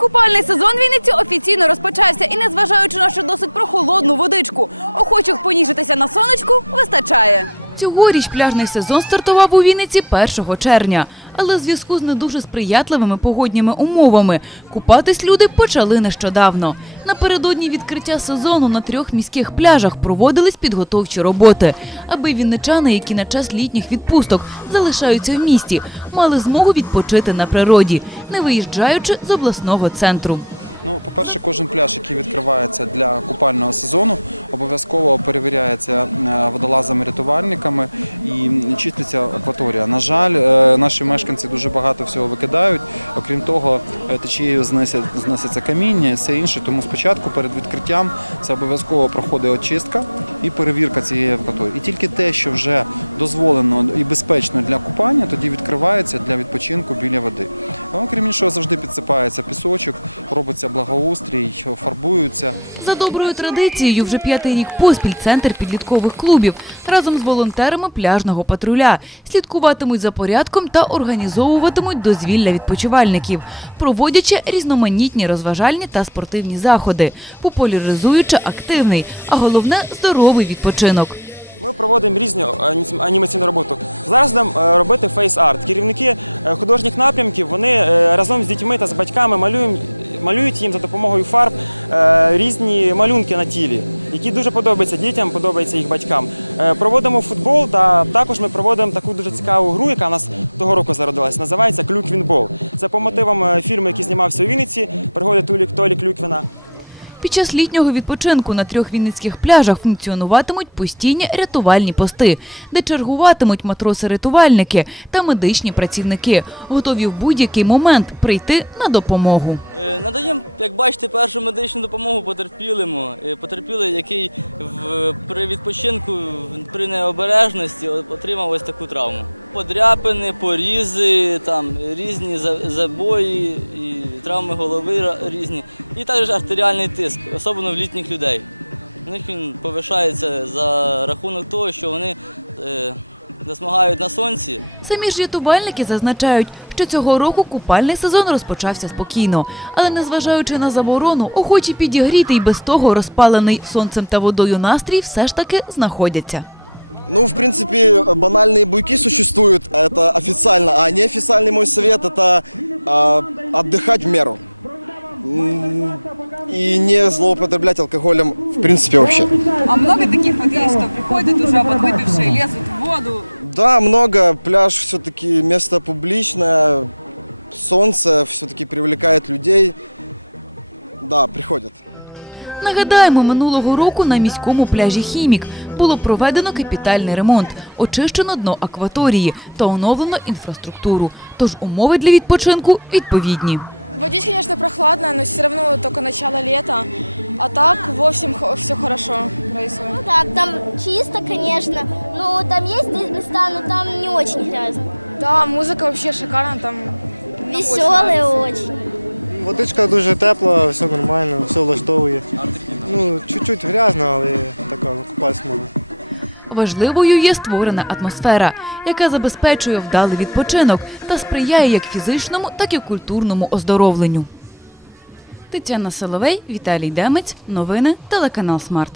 Купальний сезон Вінниці офіційно розпочався, і незважаючи на ще досить прохолодну водичку, охочих поніжитися на сонечку вистачає. Цьогоріч пляжний сезон стартував у Вінниці 1 червня. Але в зв'язку з не дуже сприятливими погодніми умовами купатись люди почали нещодавно. Напередодні відкриття сезону на трьох міських пляжах проводились підготовчі роботи, аби вінничани, які на час літніх відпусток залишаються в місті, мали змогу відпочити на природі, не виїжджаючи з обласного центру. Ну, по-перше, кожен пляж, який відкривається для купального сезону, обов'язково перевіряється е, водолазами-рятувальниками і чиститься акваторія. На жаль, е, наші мешканці дуже багато всього викидають. Окрім того, е, течією зносяться каміння і все інше. Тому спочатку перед відкриттям це обов'язково проходить очистка і перевірка цієї акваторії. І тільки те, що вже дозволено і безпечно для купання, тоді відкривається для відпочинку біля води. А Окрім іншого, завжди підсипається пісочок, робиться благоустрій, фарбуються. За доброю традицією, вже п'ятий рік поспіль центр підліткових клубів разом з волонтерами пляжного патруля слідкуватимуть за порядком та організовуватимуть дозвілля відпочивальників, проводячи різноманітні розважальні та спортивні заходи, популяризуючи активний, а головне здоровий відпочинок. Ми проводимо різні ані- анімаційну роботу. Зараз будемо е, робити фейс-арт. Керівники е, художніх напрямків вони е, разом з дітьми та з батьками малюють, малюють їм за допомогою фарб е, різні малюнки на тілі, які дуже подобаються дітям, подобаються їх батькам. Е, Проводимо футбол та також ми проводимо таку дуже цікаву гру, яка у нас того року зародилась. Називається Клюквінбол. Це по мотивам е, фільму, який знімався у Вінниці, пригоди Толі, Клюквіна. Під час літнього відпочинку на трьох вінницьких пляжах функціонуватимуть постійні рятувальні пости, де чергуватимуть матроси-рятувальники та медичні працівники, готові в будь-який момент прийти на допомогу. Е, Надаємо, як бачите, першу медичну допомогу потерпілому. Е, Потерпілий, який при відпочинку при необережності отримав ось таку травму. Подряпини, порізи, там різні забої, травми голови ра- різні. І також артеріальний тиск, особливо в літніх людей. У них він повишається за рахунок того, що вони е, засмагають на сонці. Самі ж рятувальники зазначають, що цього року купальний сезон розпочався спокійно, але незважаючи на заборону, охочі підігріти й без того розпалений сонцем та водою настрій все ж таки знаходяться. Ну, в принципе, банальные буйки существуют, это официально, а неофициальный мой совет это а, отдыхать в меру. И не злоупотреблять алкоголем, в принципе, вообще. А много таких вот есть, что приходят уже вот выпившие, лезут в воду. Да, много. Пляж все-таки место публичное, солнце все-таки привлекает людей. Да, приходят. Нагадаємо, минулого року на міському пляжі Хімік було проведено капітальний ремонт, очищено дно акваторії та оновлено інфраструктуру. Тож умови для відпочинку відповідні. Водичка, конечно, прохладная, но все равно только начало лета. А так, в общем, все хорошо происходит. Ну так, там чисто, конечно. Ну, там есть места, но там не очень грязно. Да, музыка вообще шикарная, там нам очень очень. Водичка дуже тепла, все нормально, все влаштовує. Ну, чуть-чуть грязно, але така купатися можна. Важливою є створена атмосфера, яка забезпечує вдалий відпочинок та сприяє як фізичному, так і культурному оздоровленню. Тетяна Соловей, Віталій Демець. Новини телеканал Смарт.